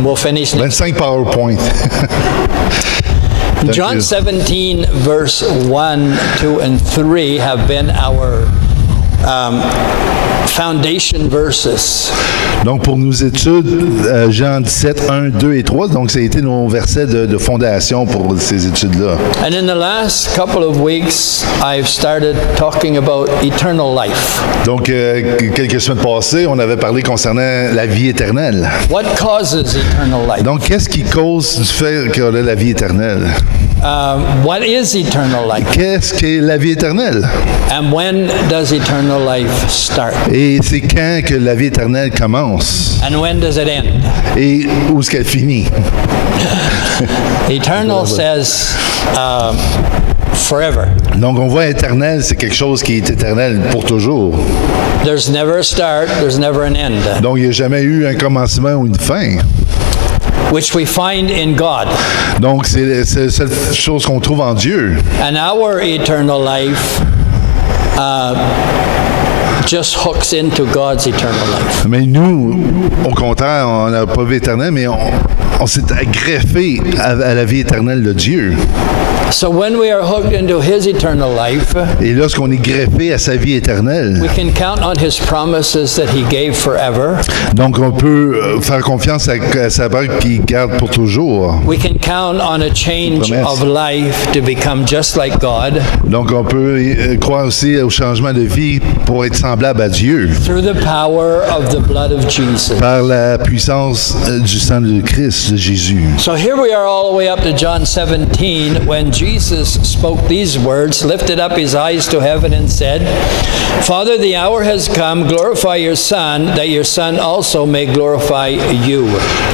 We'll finish next. 25 PowerPoint. John 17, verse 1, 2, and 3 have been our foundation verses. Donc, pour nos études, Jean 17, 1, 2 et 3, donc ça a été nos versets de fondation pour ces études-là. And in the last couple of weeks, I've started talking about eternal life. Donc, quelques semaines passées, on avait parlé concernant la vie éternelle. What causes eternal life? Donc, qu'est-ce qui cause du fait qu'on a la vie éternelle? What is eternal life? Qu'est-ce qu'est la vie éternelle? And when does eternal life start? Et c'est quand que la vie éternelle commence? And when does it end? Et où est-ce qu'elle finit? Eternal says forever. Donc, on voit éternel, c'est quelque chose qui est éternel pour toujours. There's never a start, there's never an end. Donc, il n'y a jamais eu un commencement ou une fin. Which we find in God. Donc, c'est la seule chose qu'on trouve en Dieu. And our eternal life just hooks into God's eternal life. Mais nous, au contraire, on n'a pas vie éternelle, mais on s'est greffé à la vie éternelle de Dieu. So when we are hooked into His eternal life, et lorsqu'on est greffé à sa vie éternelle, we can count on His promises that He gave forever. Donc on peut faire confiance à sa parole qu'il garde pour toujours. We can count on a change of life to become just like God. Donc on peut croire aussi au changement de vie pour être semblable à Dieu. Through the power of the blood of Jesus. Par la puissance du sang de Christ, de Jésus. So here we are all the way up to John 17 when Jesus spoke these words, lifted up his eyes to heaven and said, Father, the hour has come, glorify your Son, that your Son also may glorify you.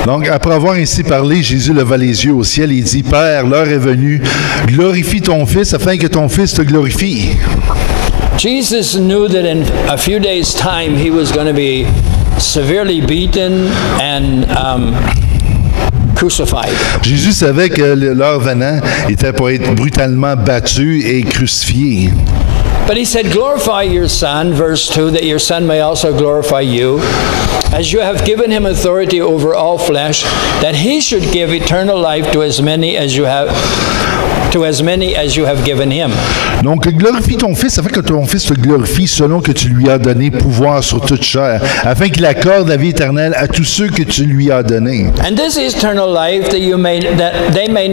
Donc, après avoir ainsi parlé, Jésus leva les yeux au ciel et dit, Père, l'heure est venue, glorifie ton Fils afin que ton Fils te glorifie. Jesus knew that in a few days' time he was going to be severely beaten and crucified. Jésus savait que l'heure venant était pour être brutalement battu et crucifié. But he said, glorify your Son, verse 2, that your Son may also glorify you, as you have given him authority over all flesh, that he should give eternal life to as many as you have given him. Donc, glorifie ton Fils afin que ton Fils te glorifie selon que tu lui as donné pouvoir sur toute chair, afin qu'il accorde la vie éternelle à tous ceux que tu lui as donnés. And this eternal life that they may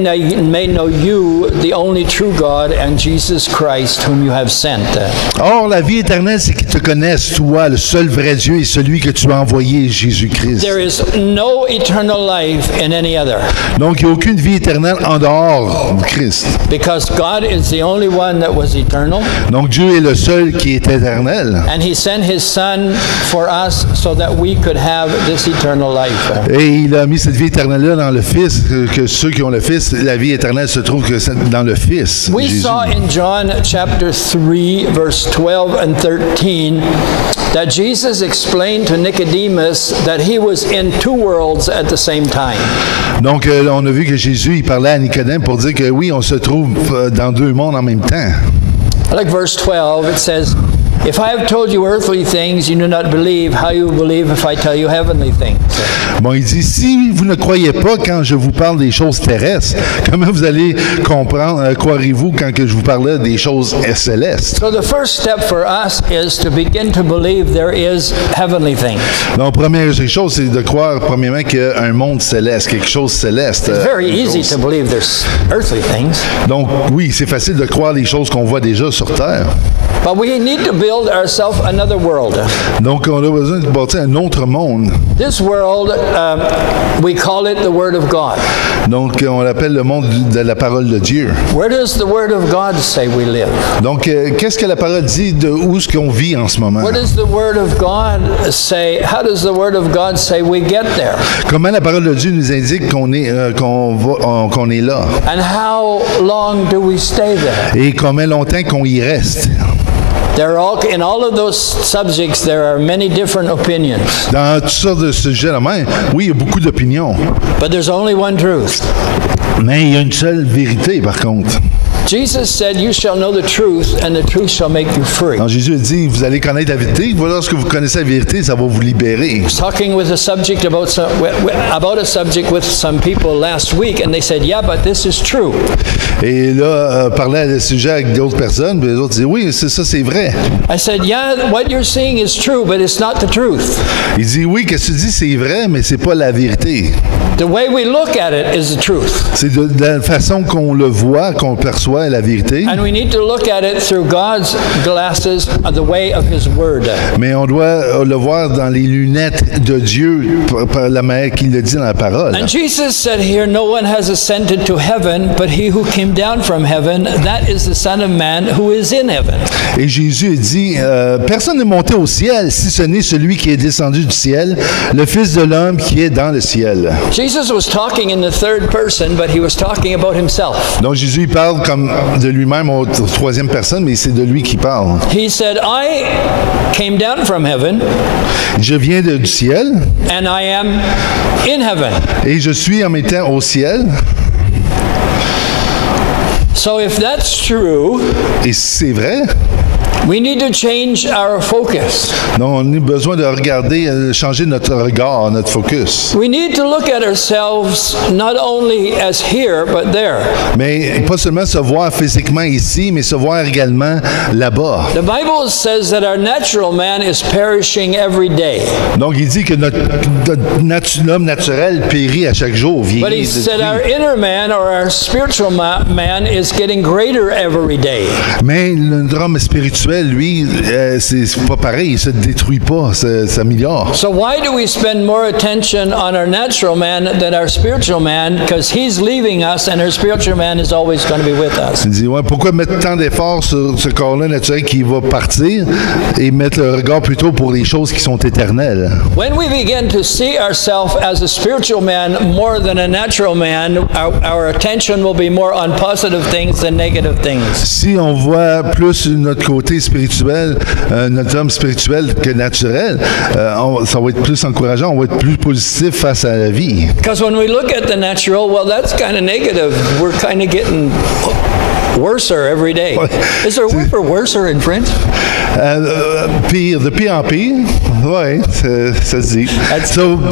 know you, the only true God, and Jesus Christ, whom you have sent. Or, la vie éternelle, c'est qu'ils te connaissent, toi, le seul vrai Dieu et celui que tu as envoyé, Jésus-Christ. There is no eternal life in any other. Donc, il n'y a aucune vie éternelle en dehors de Christ. Because God is the only one that was eternal. Donc Dieu est le seul qui est éternel. And he sent his Son for us so that we could have this eternal life. Et il a mis cette vie éternelle-là dans le Fils, que ceux qui ont le Fils, la vie éternelle se trouve que dans le Fils. We Jésus. saw in John chapter 3 verse 12 and 13 that Jesus explained to Nicodemus that he was in two worlds at the same time. Donc on a vu que Jésus il parlait à Nicodème pour dire que oui, on se trouve dans deux mondes en même temps. Like verse 12, it says, If I have told you earthly things, you do not believe. How you believe if I tell you heavenly things? Bon, il dit, si vous ne croyez pas quand je vous parle des choses terrestres, comment vous allez comprendre, croirez-vous quand que je vous parle des choses célestes? So the first step for us is to begin to believe there is heavenly things. Donc, première chose, c'est de croire, premièrement, qu'il y a un monde céleste, quelque chose céleste. It's very easy to believe there's earthly things. Donc, oui, c'est facile de croire les choses qu'on voit déjà sur Terre. But we need to build ourselves another world. Donc, on a besoin de bâtir un autre monde. This world, we call it the Word of God. Donc, on l'appelle le monde de la parole de Dieu. Where does the Word of God say we live? Donc, qu'est-ce que la parole dit de où est-ce qu'on vit en ce moment? What does the Word of God say? How does the Word of God say we get there? Comment la parole de Dieu nous indique qu'on est là? And how long do we stay there? Et combien longtemps qu'on y reste? In all of those subjects, there are many different opinions. Dans toutes sortes de sujets, oui, il y a beaucoup d'opinions. But there's only one truth. Mais il y a une seule vérité, par contre. Jesus said, "You shall know the truth, and the truth shall make you free." Donc Jésus a dit, vous allez connaître la vérité. Voilà, lorsque vous connaissez la vérité, ça va vous libérer. I was talking with a subject about a subject with some people last week, and they said, "Yeah, but this is true." Et là, parlait à le sujet avec d'autres personnes, puis les autres disaient, oui, c'est ça, c'est vrai. I said, "Yeah, what you're saying is true, but it's not the truth." Il dit, oui, qu'est-ce que tu dis, c'est vrai, mais c'est pas la vérité. The way we look at it is the truth. C'est de la façon qu'on le voit, qu'on perçoit la vérité. And we need to look at it through God's glasses, the way of His Word. Mais on doit le voir dans les lunettes de Dieu, par la manière qu'il le dit dans la parole. And Jesus said here, "No one has ascended to heaven, but he who came down from heaven, that is the Son of Man who is in heaven." Et Jésus a dit, personne n'est monté au ciel, si ce n'est celui qui est descendu du ciel, le Fils de l'homme qui est dans le ciel. Jesus was talking in the third person, but he was talking about himself. Donc Jésus il parle comme de lui-même en troisième personne, mais c'est de lui qui parle. He said, "I came down from heaven, Je viens du ciel and I am in heaven." et je suis en même temps au ciel. So if that's true, Et si c'est vrai, we need to change our focus. donc on a besoin de regarder, changer notre regard, notre focus. We need to look at ourselves not only as here, but there. Mais pas seulement se voir physiquement ici, mais se voir également là-bas. The Bible says that our natural man is perishing every day. Donc il dit que notre l'homme naturel périt à chaque jour, But he vieillit. said our inner man or our spiritual man is getting greater every day. Mais notre homme spirituel, lui, c'est pas pareil, il se détruit pas, s'améliore. So why do we spend more attention on our natural man than our spiritual man? Because he's leaving us and our spiritual man is always going to be with us. Il dit, ouais, pourquoi mettre tant d'efforts sur ce corps-là naturel qui va partir et mettre le regard plutôt pour les choses qui sont éternelles? When we begin to see ourselves as a spiritual man more than a natural man, our attention will be more on positive things than negative things. Si on voit plus notre côté spirituel, notre homme spirituel que naturel, ça va être plus encourageant, on va être plus positif face à la vie. Because when we look at the natural, well, that's kind of negative. We're kind of getting worser every day. Is there a word for worser in French? Pire, de pire en pire, oui, ça se dit.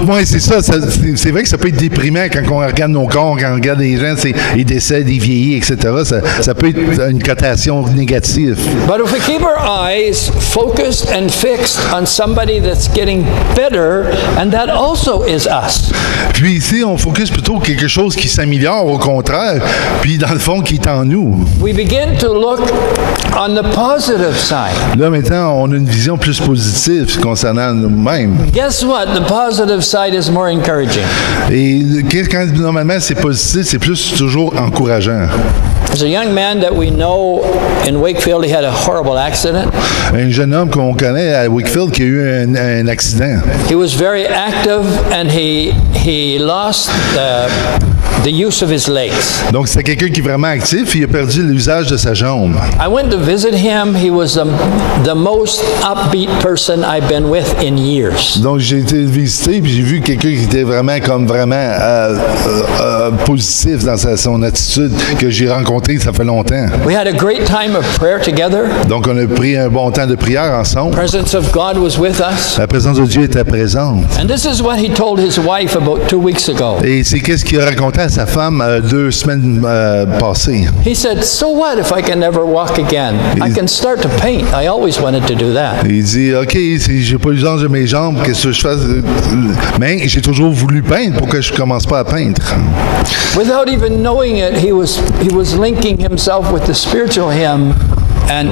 Oui, c'est ça, c'est vrai que ça peut être déprimant quand on regarde nos corps, quand on regarde les gens, ils décèdent, ils vieillissent, etc. Ça peut être une cotation négative. But if we keep our eyes focused and fixed on somebody that's getting better, and that also is us. Puis ici, on focus plutôt quelque chose qui s'améliore, au contraire, puis dans le fond, qui est en nous. We begin to look on the positive side. Là, maintenant, on a une vision plus positive concernant nous-mêmes. Guess what? The positive side is more encouraging. Et quand normalement c'est positif, c'est plus toujours encourageant. There's a young man that we know in Wakefield. He had a horrible accident. Un jeune homme qu'on connaît à Wakefield qui a eu un accident. He was very active and he lost the use of his legs. Donc c'est quelqu'un qui est vraiment actif, il a perdu l'usage de sa jambe. I went to visit him. He was the most upbeat person I've been with in years. Donc j'ai été le visiter puis j'ai vu quelqu'un qui était vraiment positif dans son attitude que j'ai rencontré ça fait longtemps. We had a great time of prayer together. Donc on a pris un bon temps de prière ensemble. The presence of God was with us. La présence de Dieu était présente. And this is what he told his wife about 2 weeks ago. Et c'est qu'est-ce qu'il a raconté à sa femme 2 semaines passées. He said, "So what if I can never walk again? I can start to paint. I always wanted to do that." Il dit, OK, si j'ai pas l'usage de mes jambes, qu'est-ce que je fasse? Mais j'ai toujours voulu peindre, pourquoi je commence pas à peindre? Without even knowing it, he was linking himself with the spiritual him and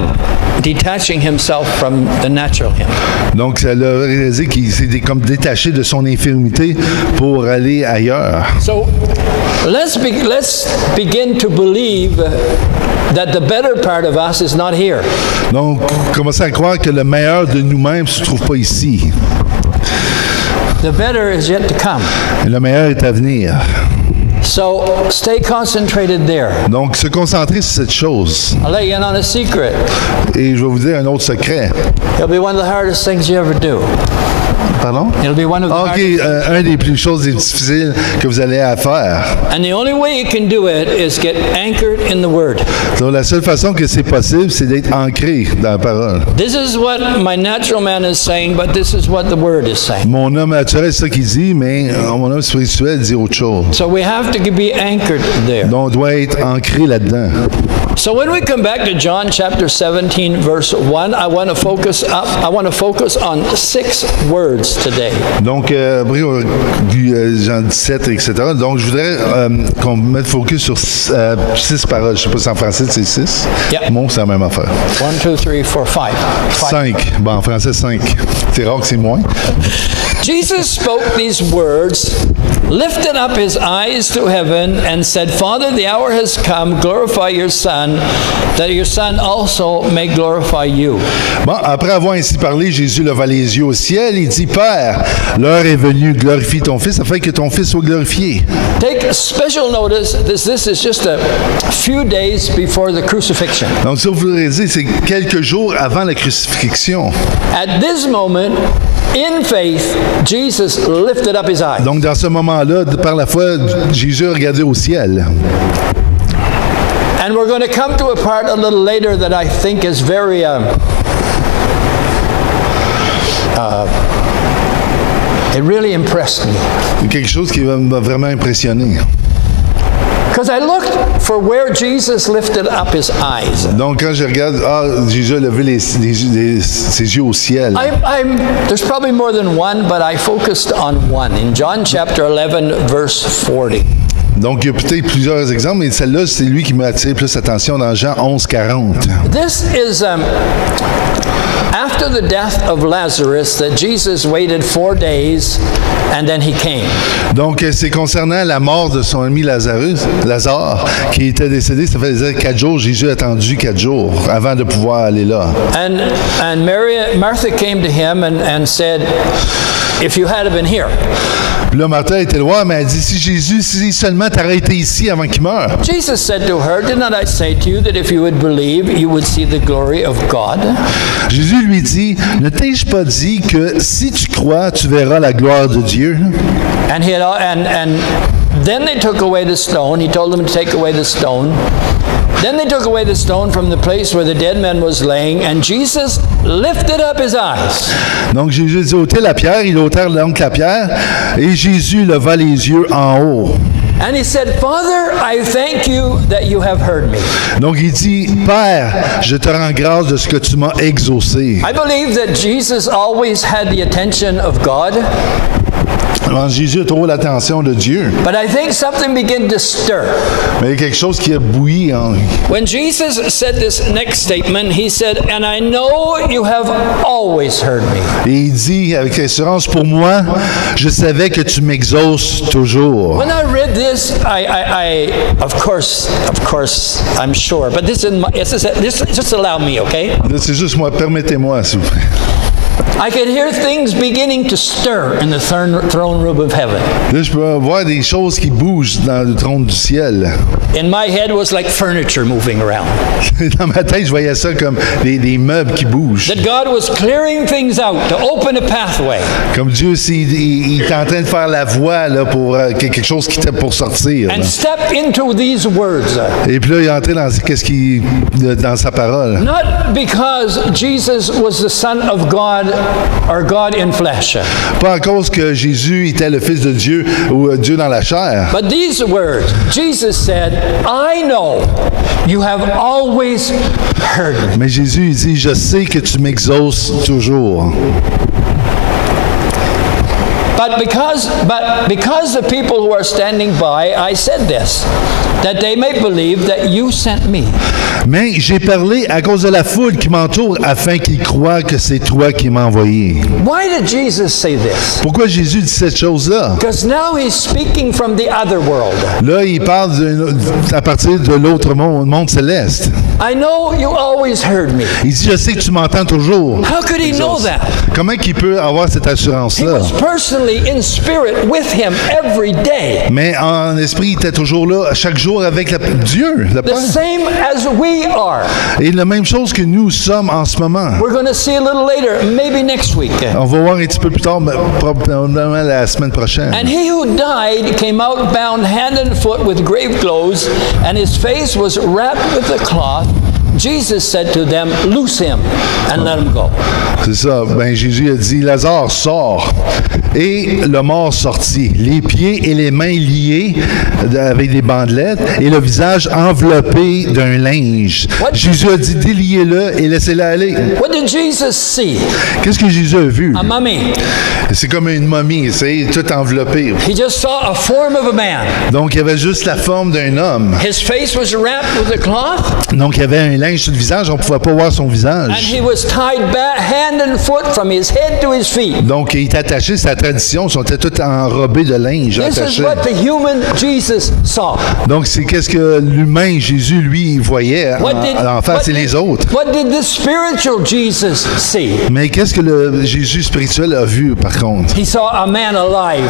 detaching himself from the natural him. Donc, ça l'a réalisé qu'il s'est comme détaché de son infirmité pour aller ailleurs. So, let's begin to believe that the better part of us is not here. Donc, commencez à croire que le meilleur de nous-mêmes ne se trouve pas ici. The better is yet to come. Le meilleur est à venir. So, stay concentrated there. Donc, se concentrer sur cette chose. I'll let you in on a secret. Et je vais vous dire un autre secret. It'll be one of the hardest things you ever do. Pardon? It'll be one of the OK, un des plus choses difficiles que vous allez à faire. And the only way you can do it is get anchored in the Word. Donc, la seule façon que c'est possible, c'est d'être ancré dans la parole. This is what my natural man is saying, but this is what the Word is saying. Mon homme naturel, c'est ça qu'il dit, mais mon homme spirituel dit autre chose. So we have to be anchored there. Donc, on doit être ancré là-dedans. So when we come back to John chapter 17, verse 1, I want to focus on 6 words today. Donc, après, du Jean 17, etc. Donc, je voudrais qu'on mette focus sur 6 paroles. Je ne sais pas si en français, c'est 6. Yeah. Bon, c'est la même affaire. 1, 2, 3, 4, 5. 5. Bon, en français, 5. C'est rare que c'est moins. Jesus spoke these words, lifted up his eyes to heaven, and said, Father, the hour has come, glorify your Son, that your Son also may glorify you. Bon, après avoir ainsi parlé, Jésus leva les yeux au ciel et dit, Père, l'heure est venue, glorifie ton Fils, afin que ton Fils soit glorifié. Take special notice, this is just a few days before the crucifixion. Donc, ça, vous voudrez dire, c'est quelques jours avant la crucifixion. At this moment, in faith, Jesus lifted up his eyes. Donc, dans ce moment-là, par la foi, Jésus a regardé au ciel. And we're going to come to a part a little later that I think is very it really impressed me. Quelque chose qui m'a vraiment impressionné. Because I looked for where Jesus lifted up his eyes. Donc, quand je regarde, Jésus a levé ses yeux au ciel. There's probably more than one, but I focused on one. In John chapter 11, verse 40. Donc, il y a peut-être plusieurs exemples, mais celle-là, c'est lui qui m'a attiré plus l'attention dans Jean 11, 40. This is after the death of Lazarus that Jesus waited 4 days and then he came. Donc, c'est concernant la mort de son ami Lazare, qui était décédé. Ça faisait 4 jours. Jésus a attendu 4 jours avant de pouvoir aller là. And Martha came to him and said, if you had been here. Puis là, Martha était loin, mais elle dit, si seulement tu aurais été ici avant qu'il meure. Jesus said to her, did not I say to you that if you would believe, you would see the glory of God? Jésus lui dit, ne t'ai-je pas dit que si tu crois, tu verras la gloire de Dieu? And then they took away the stone. He told them to take away the stone. Then they took away the stone from the place where the dead man was laying, and Jesus lifted up his eyes. Donc Jésus dit, ôtez la pierre, il ôta donc la pierre, et Jésus leva les yeux en haut. And he said, Father, I thank you that you have heard me. Donc il dit, Père, je te rends grâce de ce que tu m'as exaucé. I believe that Jesus always had the attention of God. Alors, Jésus a trouvé l'attention de Dieu. But I think something began to stir. Mais il y a quelque chose qui a bouilli en lui. When Jesus said this next statement, he said, and I know you have always heard me. Et il dit avec assurance, pour moi, je savais que tu m'exauces toujours. When I read this, I of course, I'm sure, but this just allow me, okay? C'est juste moi, permettez-moi, s'il vous plaît. I could hear things beginning to stir in the throne room of heaven. Là, je peux voir des choses qui bougent dans le trône du ciel. In my head it was like furniture moving around. Dans ma tête, je voyais ça comme des meubles qui bougent. That God was clearing things out to open a pathway. Comme Dieu, il est en train de faire la voie là, pour quelque chose qui était pour sortir. And step into these words. Et puis là, il est entré dans sa parole. Not because Jesus was the Son of God or God in flesh. Pas à cause que Jésus était le Fils de Dieu ou Dieu dans la chair. But these words, Jesus said, I know you have always heard me. Mais Jésus il dit, je sais que tu m'exauces toujours. But because the people who are standing by, I said this, that they may believe that you sent me. Mais j'ai parlé à cause de la foule qui m'entoure afin qu'ils croient que c'est toi qui m'as envoyé. Why did Jesus say this? Pourquoi Jésus dit cette chose-là? Because now he's speaking from the other world. Là, il parle à partir de l'autre monde céleste. I know you always heard me. Il dit, je sais que tu m'entends toujours. How could he know that? Comment qu'il peut avoir cette He assurance-là? was personally physically in spirit with him every day. Mais en esprit, il était toujours là, chaque jour avec Dieu, le The Père. same as we are. Et la même chose que nous sommes en ce moment. We're going to see a little later, maybe next week. On va voir un petit peu plus tard, mais probablement la semaine prochaine. And he who died came out bound hand and foot with grave clothes, and his face was wrapped with a cloth. Jesus said to them, loose him and let him go. C'est ça. Ben, Jésus a dit, Lazare, sort. Et le mort sortit, les pieds et les mains liés avec des bandelettes et le visage enveloppé d'un linge. Jésus a dit, déliez-le et laissez-le aller. What did Jesus see? Qu'est-ce que Jésus a vu? A mummy. C'est comme une momie, c'est tout enveloppé. He just saw a form of a man. Donc, il y avait juste la forme d'un homme. His face was wrapped with a cloth. Donc, il y avait un linge sur le visage, on ne pouvait pas voir son And visage. he was tied back hand and foot from his head to his feet. Donc, il était attaché, sa tradition, ils étaient tous enrobés de linge, This is attachés. what the human Jesus saw. Donc, c'est qu'est-ce que l'humain Jésus, lui, voyait en face et les autres. What did the spiritual Jesus see? Mais qu'est-ce que le Jésus spirituel a vu, par contre? He saw a man alive,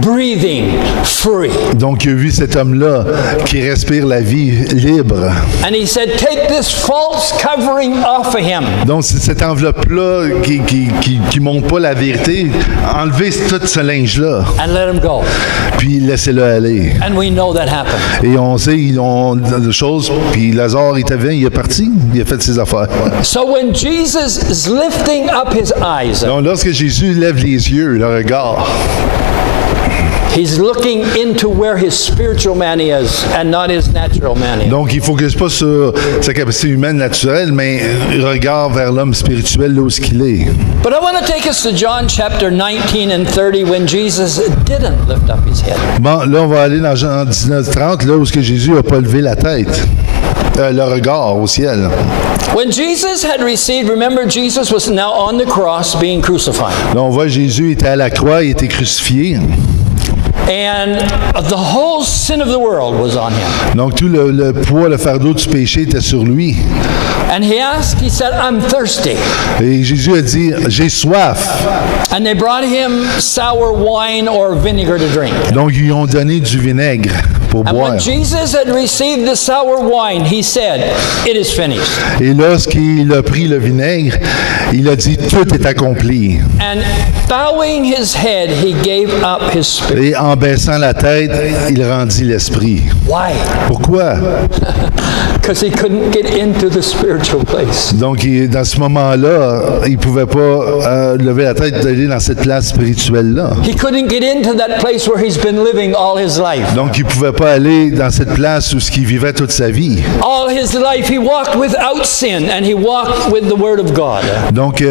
breathing, free. Donc, il a vu cet homme-là qui respire la vie libre. And he said, take this false covering off of him. Donc, c'est cette enveloppe-là qui montre pas la vérité. Enlevez tout ce linge-là, And let him go. puis laissez-le aller. And we know that happened. Et on sait, ils ont des choses, puis Lazare, il était il est parti, il a fait ses affaires. So when Jesus is lifting up his eyes, Donc, lorsque Jésus lève les yeux, le regard, he's looking into where his spiritual man is and not his natural man is. donc il ne focus pas sur sa capacité humaine naturelle, mais il regarde vers l'homme spirituel là où il est. But I want to take us to John chapter 19 and 30 when Jesus didn't lift up his head. Bon, là, on va aller dans Jean 19-30, là où Jésus n'a pas levé la tête, le regard au ciel. When Jesus had received, remember Jesus was now on the cross being crucified. Là, on voit Jésus était à la croix, il était crucifié. And the whole sin of the world was on him. Donc, tout le poids, le fardeau du péché était sur lui. And he said, I'm thirsty. Et Jésus a dit, j'ai soif. And they brought him sour wine or vinegar to drink. Donc, ils lui ont donné du vinaigre pour And boire. when Jesus had received the sour wine, he said, it is finished. Et lorsqu'il a pris le vinaigre, il a dit, tout est accompli. And bowing his head, he gave up his spirit. Et en baissant la tête, il rendit l'esprit. Why? Pourquoi? Because he couldn't get into the spiritual place. Donc, dans ce moment-là, il ne pouvait pas lever la tête d'aller dans cette place spirituelle-là. He couldn't get into that place where he's been living all his life. Donc, il ne pouvait pas aller dans cette place où il vivait toute sa vie. All his life he walked without sin and he walked with the Word of God. Donc,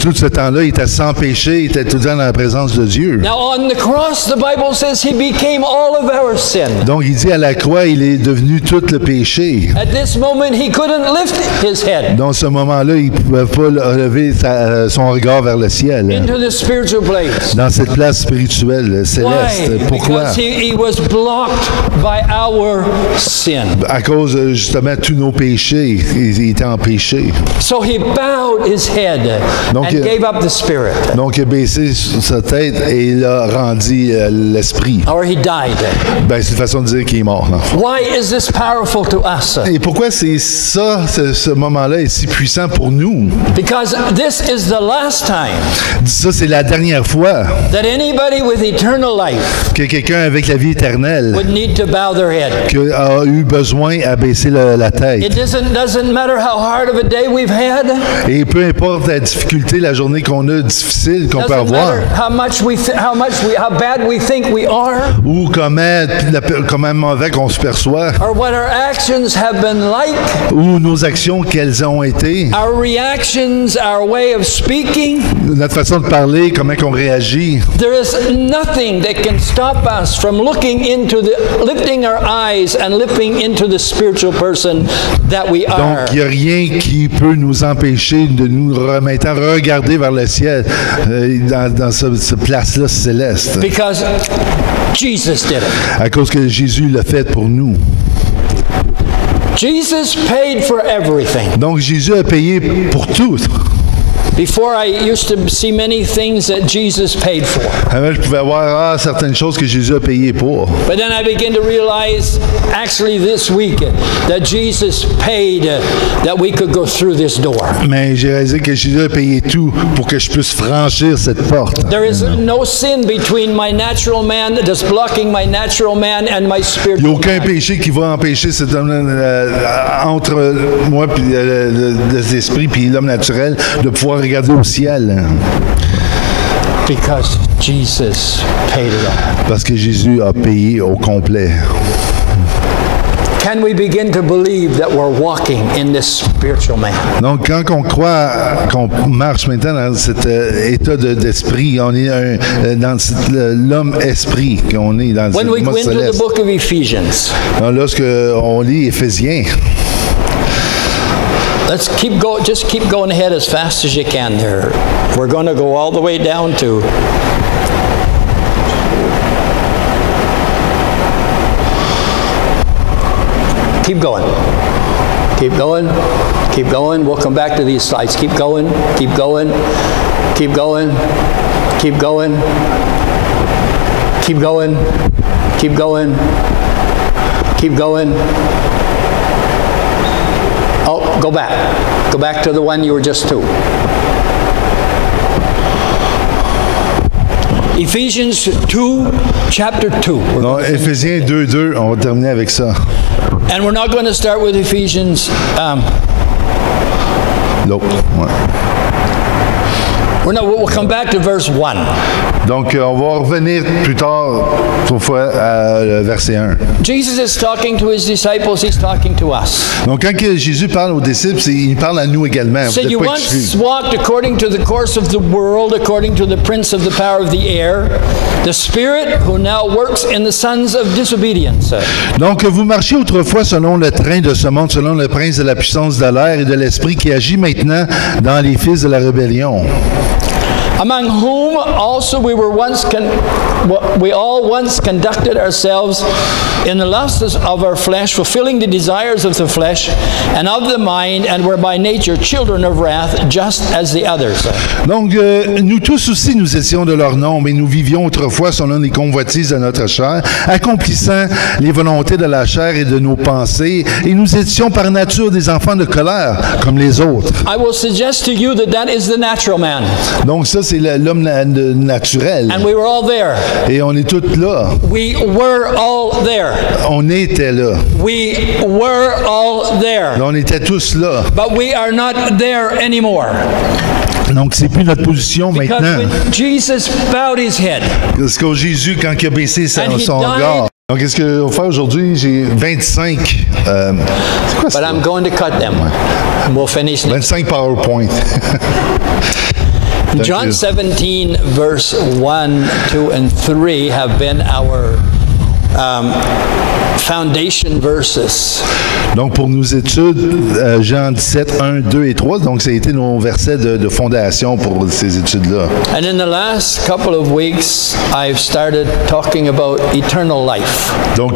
tout ce temps-là, il était sans péché, il était tout le temps dans la présence de Dieu. Now on the cross, the Bible says he became all of our sin. Donc, il dit à la croix, il est devenu tout le péché. At this moment, he couldn't lift his head Dans ce moment-là, il ne pouvait pas lever son regard vers le ciel, into the spiritual place. dans cette place spirituelle, céleste. Why? Pourquoi? Because he was blocked by our sin. À cause, justement, de tous nos péchés. Il était en péché. So he bowed his head Donc, and gave up the spirit. Donc, il a baissé sa tête et il a rendu l'esprit. Or he died. Ben, c'est une façon de dire qu'il est mort. Non? Why is this powerful to us? Et pourquoi c'est ça, ce moment-là est si puissant pour nous? Because this is the last time Ça, c'est la dernière fois that anybody with eternal life que quelqu'un avec la vie éternelle would need to bow their head. a eu besoin à baisser la tête. It doesn't matter how hard of a day we've had. Et peu importe la difficulté, la journée qu'on a difficile, qu'on peut Doesn't avoir, matter how bad we think we are, ou comment mauvais qu'on se perçoit, or what our actions have been like, ou nos actions, quelles ont été, our reactions, our way of speaking. notre façon de parler, comment qu'on réagit. There is nothing that can stop us from lifting our eyes and lifting into the spiritual person that we Donc, are. il n'y a rien qui peut nous empêcher de nous maintenant regarder vers le ciel dans ce place-là céleste. Because Jesus did it. À cause que Jésus l'a fait pour nous. Jesus paid for everything. Donc, Jésus a payé pour tout. Before, I used to see many things that Jesus paid for. Avant, je pouvais voir certaines choses que Jésus a payées pour. But then I began to realize, actually this week, that Jesus paid that we could go through this door. Mais j'ai réalisé que Jésus a payé tout pour que je puisse franchir cette porte. There is no sin between my natural man that's blocking my natural man and my spiritual man. Il n'y a aucun péché qui va empêcher cet homme entre moi et l'esprit puis l'homme naturel de pouvoir regarder au ciel. Because Jesus paid it all. Parce que Jésus a payé au complet. Can we begin to believe that we're walking in this spiritual man? Donc, quand on croit qu'on marche maintenant dans cet état d'esprit, on est dans l'homme esprit, qu'on est dans When we le go mode into the céleste. book of Ephesians, Donc, lorsque on lit Éphésiens, let's just keep going ahead as fast as you can there. We're going to go all the way down to keep going. Keep going. Keep going. We'll come back to these slides. Keep going. Keep going. Keep going. Keep going. Keep going. Keep going. Keep going. Oh, go back. Go back to the one you were just to. Ephesians 2, chapter 2. donc Éphésiens 2:2, on va terminer avec ça. And we're not going to start with Ephesians. L'autre, ouais. We'll come back to verse 1. Donc, on va revenir plus tard, toutefois, à verset 1. Jesus is talking to his disciples. He's talking to us. Donc, quand Jésus parle aux disciples, il parle à nous également. He Vous said, n'êtes you pas once exclus. walked according to the course of the world, according to the prince of the power of the air, the spirit who now works in the sons of disobedience. Donc, vous marchiez autrefois selon le train de ce monde, selon le prince de la puissance de l'air et de l'esprit qui agit maintenant dans les fils de la rébellion. Among whom also we all once conducted ourselves in the lusts of our flesh, fulfilling the desires of the flesh and of the mind, and were by nature children of wrath, just as the others. Donc, nous tous aussi, nous étions de leur nombre et nous vivions autrefois selon les convoitises de notre chair, accomplissant les volontés de la chair et de nos pensées, et nous étions par nature des enfants de colère, comme les autres. I will suggest to you that is the natural man. Donc ça, c'est l'homme naturel. And we were all there. Et on est tous là. We were all there. On était là. We were all there. On était tous là. But we are not there anymore. Donc, c'est plus notre position Because maintenant. when Jesus bowed his head, Parce que Jésus, quand il a baissé And he son died. regard. Donc, qu'est-ce qu'on va faire aujourd'hui? J'ai 25. C'est quoi ça? but I'm going to cut them. And we'll finish next. 25 PowerPoint. Thank John you. 17, verse 1, 2, and 3 have been our foundation verses. Donc, pour nos études, Jean 17, 1, 2 et 3, donc ça a été nos versets de fondation pour ces études-là. And in the last couple of weeks, I've started talking about eternal life. Donc,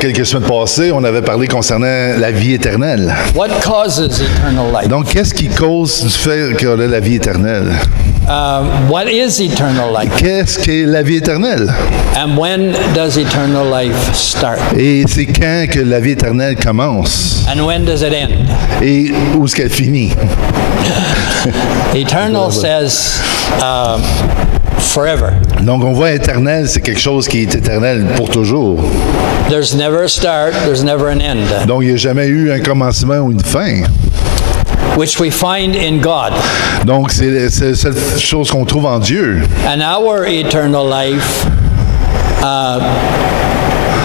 quelques semaines passées, on avait parlé concernant la vie éternelle. What causes eternal life? Donc, qu'est-ce qui cause du fait qu'on a la vie éternelle? What is eternal life? Qu'est-ce qu'est la vie éternelle? And when does eternal life start? Et c'est quand que la vie éternelle commence? And when does it end? Et où est-ce qu'elle finit? Eternal says forever. Donc, on voit éternel, c'est quelque chose qui est éternel pour toujours. There's never a start, there's never an end, Donc, il n'y a jamais eu un commencement ou une fin. which we find in God. Donc, c'est la seule chose qu'on trouve en Dieu. And our eternal life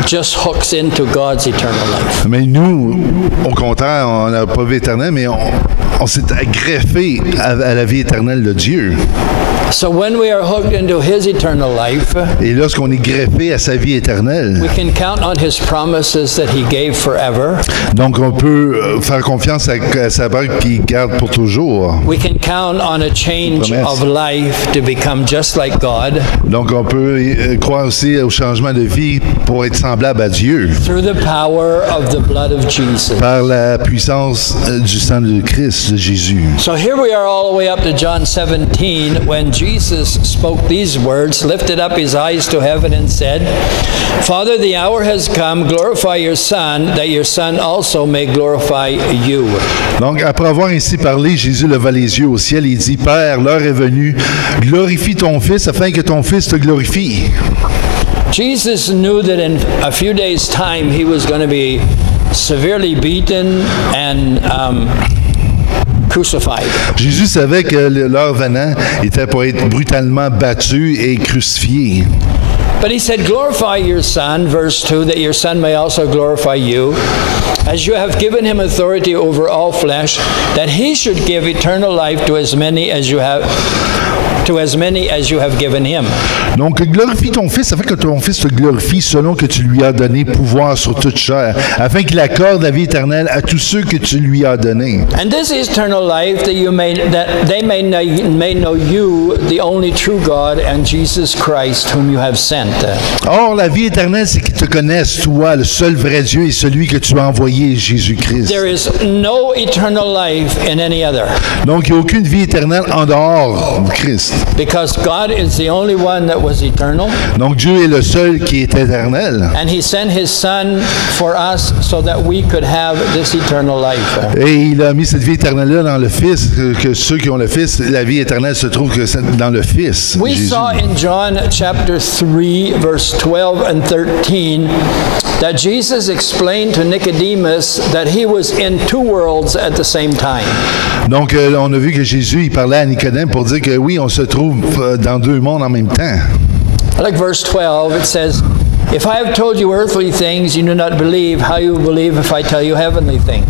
just hooks into God's eternal life. Mais nous, au contraire, on n'a pas vie éternelle, mais on s'est greffé à la vie éternelle de Dieu. So when we are hooked into His eternal life, Et lorsqu'on est greffé à sa vie éternelle, we can count on His promises that He gave forever. donc on peut faire confiance à sa parole qui garde pour toujours. We can count on a change Promesse. of life to become just like God. Donc on peut croire aussi au changement de vie pour être semblable à Dieu through the power of the blood of Jesus. par la puissance du sang de Christ, de Jésus. So here we are all the way up to John 17 when Jesus spoke these words, lifted up his eyes to heaven and said, Father, the hour has come, glorify your Son, that your Son also may glorify you. Donc, après avoir ainsi parlé, Jésus leva les yeux au ciel et dit, Père, l'heure est venue, glorifie ton Fils afin que ton Fils te glorifie. Jesus knew that in a few days' time he was going to be severely beaten and crucified. Jésus savait que l'heure venant était pour être brutalement battu et crucifié. But he said, glorify your Son, verse 2, that your Son may also glorify you, as you have given him authority over all flesh, that he should give eternal life to as many as you have given him. Donc, glorifie ton Fils afin que ton Fils te glorifie selon que tu lui as donné pouvoir sur toute chair, afin qu'il accorde la vie éternelle à tous ceux que tu lui as donnés. And this eternal life that they may know you, the only true God, and Jesus Christ, whom you have sent. Or, la vie éternelle, c'est qu'ils te connaissent, toi, le seul vrai Dieu et celui que tu as envoyé, Jésus-Christ. There is no eternal life in any other. Donc, il n'y a aucune vie éternelle en dehors de Christ. Because God is the only one that was eternal. Donc Dieu est le seul qui est éternel. And he sent his Son for us so that we could have this eternal life. Et il a mis cette vie éternelle-là dans le Fils, que ceux qui ont le Fils, la vie éternelle se trouve que dans le Fils. We Jésus. saw in John chapter 3 verse 12 and 13 that Jesus explained to Nicodemus that he was in two worlds at the same time. Donc on a vu que Jésus il parlait à Nicodème pour dire que oui, on se trouve dans deux mondes en même temps. Like verse 12, it says, If I have told you earthly things, you do not believe, how you believe if I tell you heavenly things?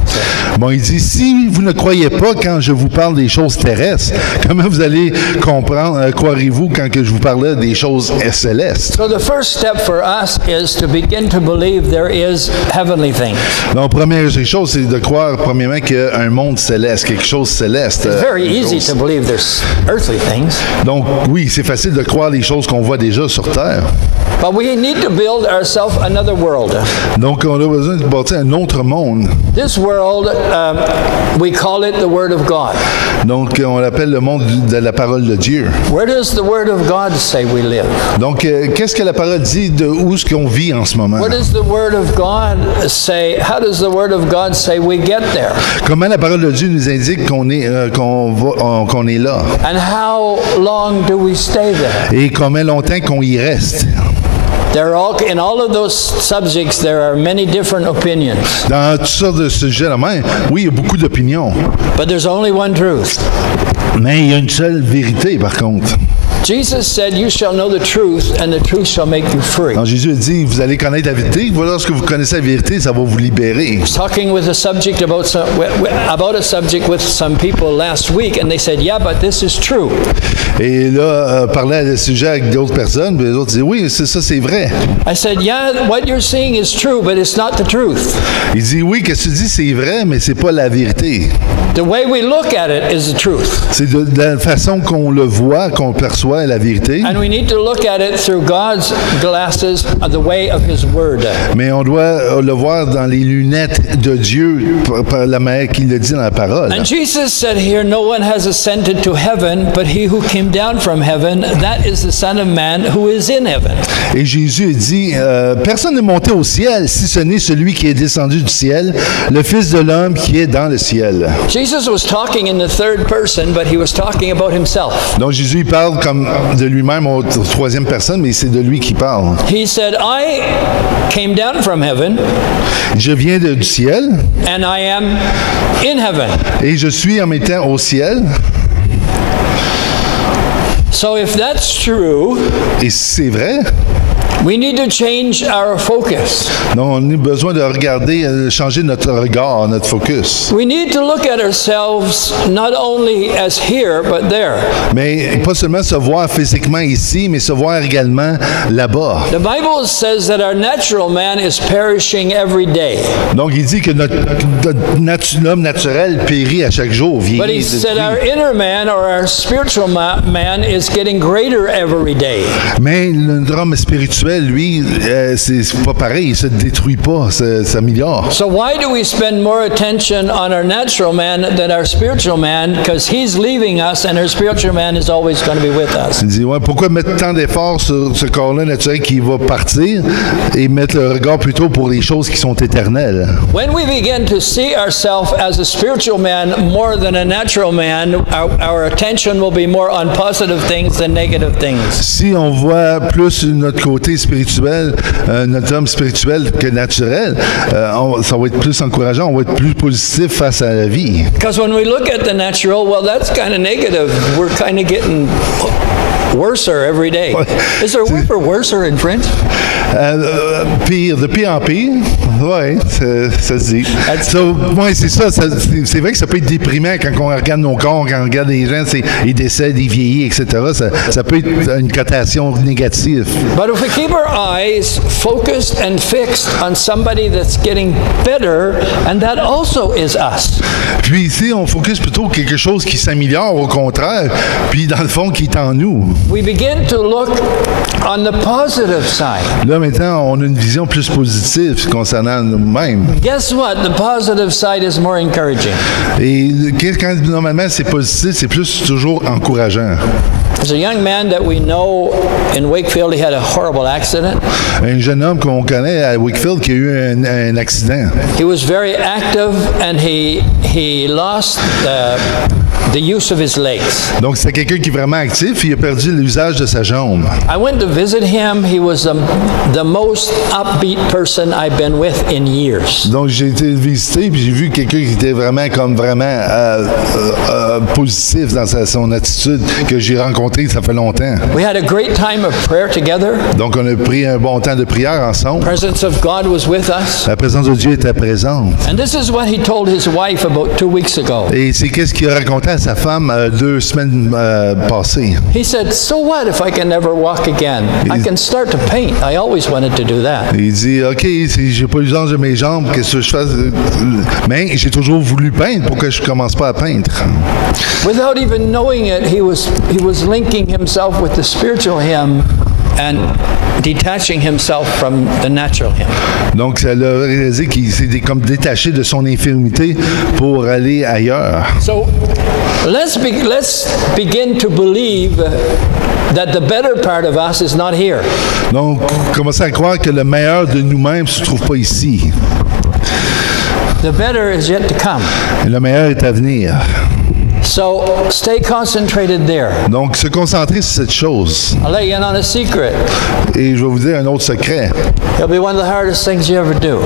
Bon, il dit, si vous ne croyez pas quand je vous parle des choses terrestres, comment vous allez comprendre, croirez-vous quand que je vous parle des choses célestes? So the first step for us is to begin to believe there is heavenly things. Donc, première chose, c'est de croire, premièrement, qu'il y a un monde céleste, quelque chose céleste. It's very easy to believe there's earthly things. Donc, oui, c'est facile de croire les choses qu'on voit déjà sur Terre. But we need to build ourselves another world. Donc, on a besoin de bâtir un autre monde. This world, we call it the Word of God. Donc, on l'appelle le monde de la parole de Dieu. Where does the Word of God say we live? Donc, qu'est-ce que la parole dit de où est-ce qu'on vit en ce moment? What does the Word of God say? How does the Word of God say we get there? Comment la parole de Dieu nous indique qu'on est là? And how long do we stay there? Et combien longtemps qu'on y reste? In all of those subjects, there are many different opinions. Dans toutes sortes de sujets-là même, oui, il y a beaucoup d'opinions. But there's only one truth. Mais il y a une seule vérité, par contre. Jesus said, "You shall know the truth, and the truth shall make you free." Donc Jésus a dit, vous allez connaître la vérité. Voilà, lorsque vous connaissez la vérité, ça va vous libérer. I was talking with a subject about a subject with some people last week, and they said, "Yeah, but this is true." Et là, parlait à ce sujet avec d'autres personnes, puis les autres disaient, oui, c'est ça, c'est vrai. I said, "Yeah, what you're seeing is true, but it's not the truth." Il dit, oui, qu'est-ce que tu dis, c'est vrai, mais c'est pas la vérité. The way we look at it is the truth. C'est de la façon qu'on le voit, qu'on perçoit la vérité. And we need to look at it through God's glasses, the way of His Word. Mais on doit le voir dans les lunettes de Dieu, par la manière qu'il le dit dans la parole. And Jesus said here, "No one has ascended to heaven, but he who came down from heaven, that is the Son of Man who is in heaven." Et Jésus dit, personne n'est monté au ciel, si ce n'est celui qui est descendu du ciel, le Fils de l'homme qui est dans le ciel. Jesus was talking in the third person, but he was talking about himself. Donc Jésus il parle comme de lui-même en troisième personne, mais c'est de lui qui parle. He said, "I came down from heaven, Je viens du ciel and I am in heaven." et je suis en même temps au ciel. So if that's true, Et c'est vrai, we need to change our focus. donc on a besoin de regarder, changer notre regard, notre focus. We need to look at ourselves not only as here, but there. Mais pas seulement se voir physiquement ici, mais se voir également là-bas. The Bible says that our natural man is perishing every day. Donc il dit que notre homme naturel périt à chaque jour, But he vieillit. said our inner man or our spiritual man is getting greater every day. Mais notre homme spirituel spirituel, lui, c'est pas pareil, il se détruit pas, s'améliore. So why do we spend more attention on our natural man than our spiritual man? Because he's leaving us and our spiritual man is always going to be with us. Il dit, ouais, pourquoi mettre tant d'efforts sur ce corps-là naturel qui va partir et mettre le regard plutôt pour les choses qui sont éternelles? When we begin to see ourselves as a spiritual man more than a natural man, our attention will be more on positive things than negative things. Si on voit plus notre côté spirituel, notre homme spirituel que naturel, ça va être plus encourageant, on va être plus positif face à la vie. Because when we look at the natural, well, that's kind of negative. We're kind of getting worser every day. Is there a word for worser in French? Pire, de pire en pire. Oui, ça se dit. Oui, c'est ça. C'est vrai que ça peut être déprimant quand on regarde nos corps, quand on regarde les gens, ils décèdent, ils vieillissent, etc. Ça peut être une cotation négative. But if we keep our eyes focused and fixed on somebody that's getting better, and that also is us. Puis ici, on focus plutôt quelque chose qui s'améliore, au contraire, puis dans le fond, qui est en nous. We begin to look on the positive side. Là, maintenant, on a une vision plus positive concernant nous-mêmes. Guess what? The positive side is more encouraging. Et quand normalement c'est positif, c'est plus toujours encourageant. There's a young man that we know in Wakefield. He had a horrible accident. Un jeune homme qu'on connaît à Wakefield qui a eu un accident. He was very active and he lost the use of his legs. Donc c'est quelqu'un qui est vraiment actif, il a perdu l'usage de sa jambe. I went to visit him. He was the most upbeat person I've been with in years. Donc j'ai été visiter puis j'ai vu quelqu'un qui était vraiment positif dans son attitude que j'ai rencontré ça fait longtemps. We had a great time of prayer together. Donc on a pris un bon temps de prière ensemble. The presence of God was with us. La présence de Dieu était présente. And this is what he told his wife about 2 weeks ago. Et c'est qu'est-ce qu'il a raconté à sa femme 2 semaines passées. He said, "So what if I can never walk again? I can start to paint. I always wanted to do that." Il dit, OK, si j'ai pas l'usage de mes jambes, qu'est-ce que je fasse? Mais j'ai toujours voulu peindre. Pourquoi je commence pas à peindre? Without even knowing it, he was linking himself with the spiritual him and detaching himself from the natural him. Donc, ça l'a réalisé qu'il s'est comme détaché de son infirmité pour aller ailleurs. So, let's begin to believe that the better part of us is not here. Donc, commencez à croire que le meilleur de nous-mêmes ne se trouve pas ici. The better is yet to come. Le meilleur est à venir. So, stay concentrated there. Donc, se concentrer sur cette chose. I'll let you in on a secret. Et je vais vous dire un autre secret. It'll be one of the hardest things you ever do.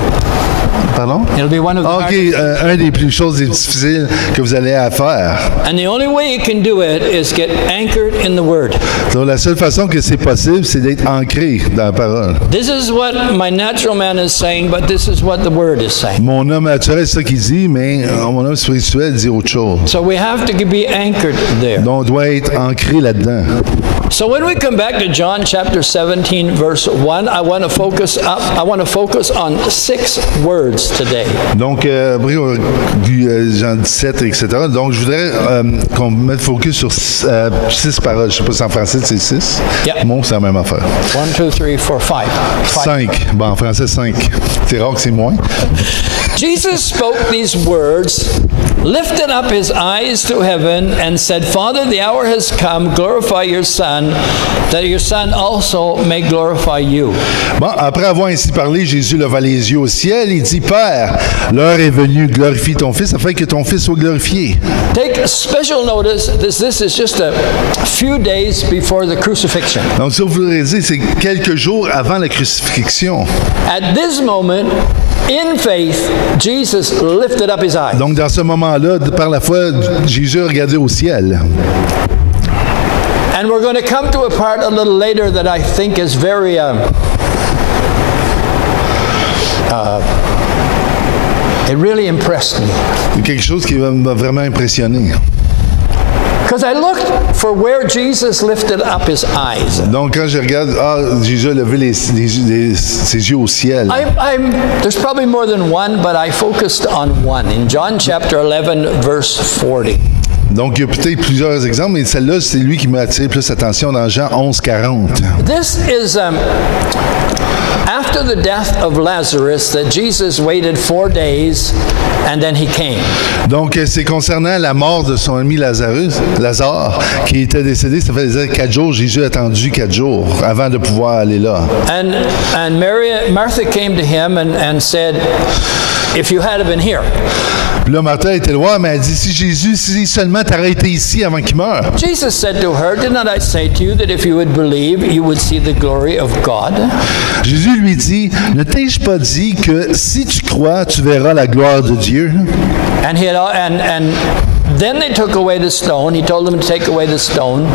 Pardon? It'll be one of the OK, un des plus choses difficiles que vous allez à faire. And the only way you can do it is get anchored in the Word. Donc, la seule façon que c'est possible, c'est d'être ancré dans la parole. This is what my natural man is saying, but this is what the Word is saying. Mon homme naturel, c'est ça qu'il dit, mais mon homme spirituel dit autre chose. So we have to be anchored there. Donc, on doit être ancré là-dedans. So when we come back to John chapter 17, verse 1, I want to focus on 6 words today. Donc, après, Jean 17, etc. Donc, je voudrais qu'on mette focus sur 6 paroles. Je ne sais pas si en français, c'est 6. Yeah. Bon, c'est la même affaire. 1, 2, 3, 4, 5. 5. Bon, en français, 5. C'est rare que c'est moins. Jesus spoke these words, lifted up his eyes to heaven, and said, Father, the hour has come, glorify your Son, that your Son also may glorify you. Bon, après avoir ainsi parlé, Jésus leva les yeux au ciel et dit, Père, l'heure est venue, glorifie ton Fils, afin que ton Fils soit glorifié. Take special notice, this is just a few days before the crucifixion. Donc, ça, vous voudrez dire, c'est quelques jours avant la crucifixion. At this moment, in faith, Jesus lifted up his eyes. Donc, dans ce moment-là, par la foi, Jésus a regardé au ciel. And we're going to come to a part a little later that I think is very it really impressed me. Quelque chose qui m'a vraiment impressionné. Because I looked for where Jesus lifted up his eyes. Donc, quand je regarde, Jésus a levé ses yeux au ciel. There's probably more than one, but I focused on one. In John chapter 11, verse 40. Donc, il y a peut-être plusieurs exemples, mais celle-là, c'est lui qui m'a attiré plus l'attention dans Jean 11:40. This is after the death of Lazarus that Jesus waited 4 days and then he came. Donc, c'est concernant la mort de son ami Lazare, qui était décédé. Ça faisait 4 jours. Jésus a attendu 4 jours avant de pouvoir aller là. And Martha came to him and said, if you had been here. Puis là, Martha était loin, mais elle dit, si seulement tu aurais été ici avant qu'il meure. Jesus said to her, did not I say to you that if you would believe, you would see the glory of God? Jésus lui dit, ne t'ai-je pas dit que si tu crois, tu verras la gloire de Dieu? And then they took away the stone. He told them to take away the stone.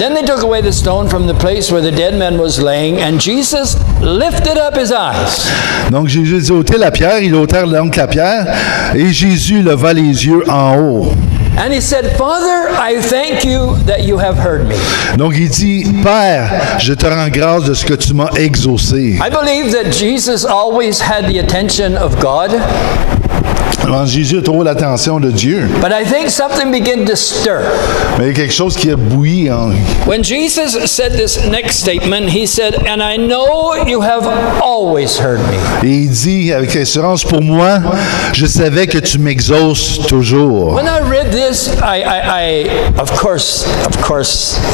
Then they took away the stone from the place where the dead man was laying, and Jesus lifted up his eyes. Donc Jésus dit ôtez la pierre, il ôta donc la pierre, et Jésus leva les yeux en haut. And he said, Father, I thank you that you have heard me. Donc il dit, Père, je te rends grâce de ce que tu m'as exaucé. I believe that Jesus always had the attention of God. Alors, Jésus a trop l'attention de Dieu. But I think something began to stir. Mais il y a quelque chose qui a bouilli en lui. When Jesus said this next statement, he said, and I know you have always heard me. Et il dit avec assurance, pour moi, je savais que tu m'exauces toujours. When I read this, I of course,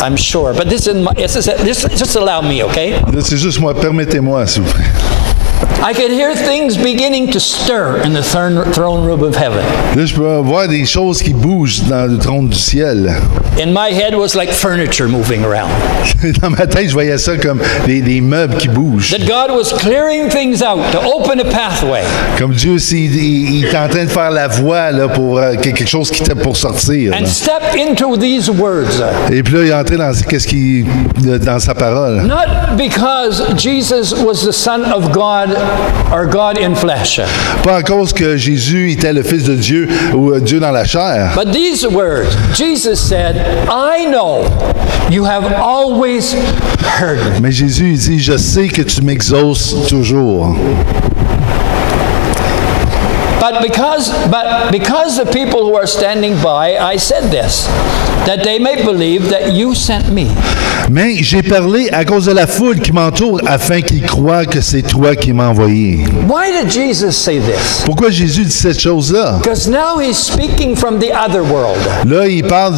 I'm sure, but this just allow me, okay? C'est juste moi, permettez-moi, s'il vous plaît. I could hear things beginning to stir in the throne room of heaven. Là, je peux voir des choses qui bougent dans le trône du ciel. In my head was like furniture moving around. Dans ma tête, je voyais ça comme des meubles qui bougent. That God was clearing things out to open a pathway. Comme Dieu, il est en train de faire la voie là, pour quelque chose qui était pour sortir. And step into these words. Et puis là, il est entré dans sa parole. Not because Jesus was the Son of God or God in flesh. Pas à cause que Jésus était le Fils de Dieu ou Dieu dans la chair. But these words, Jesus said, I know you have always heard me. Mais Jésus il dit, je sais que tu m'exauces toujours. But because the people who are standing by, I said this, that they may believe that you sent me. Mais j'ai parlé à cause de la foule qui m'entoure afin qu'ils croient que c'est toi qui m'as envoyé. Why did Jesus say this? Pourquoi Jésus dit cette chose-là? Because now he's speaking from the other world. Là, il parle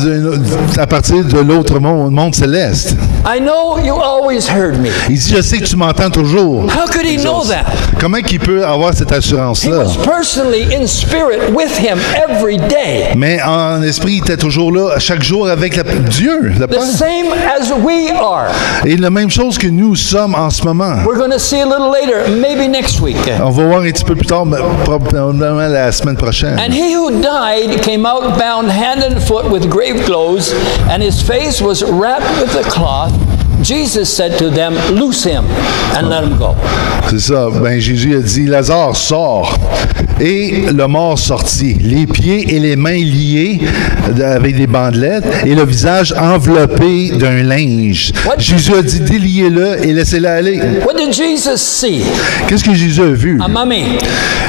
à partir de l'autre monde céleste. I know you always heard me. Il dit, je sais que tu m'entends toujours. How could he know that? Comment qu'il peut avoir cette He assurance-là? was personally in spirit with him every day. Mais en esprit, il était toujours là, chaque jour avec Dieu, le The Père. same as we are. Et la même chose que nous sommes en ce moment. We're going to see a little later, maybe next week. On va voir un petit peu plus tard, mais probablement la semaine prochaine. And he who died came out bound hand and foot with grave clothes, and his face was wrapped with a cloth. Jesus said to them, loose him and let him go. C'est ça. Ben, Jésus a dit, Lazare, sors. Et le mort sortit, les pieds et les mains liés avec des bandelettes et le visage enveloppé d'un linge. Jésus a dit, déliez-le et laissez-le aller. What did Jesus see? Qu'est-ce que Jésus a vu? A mummy.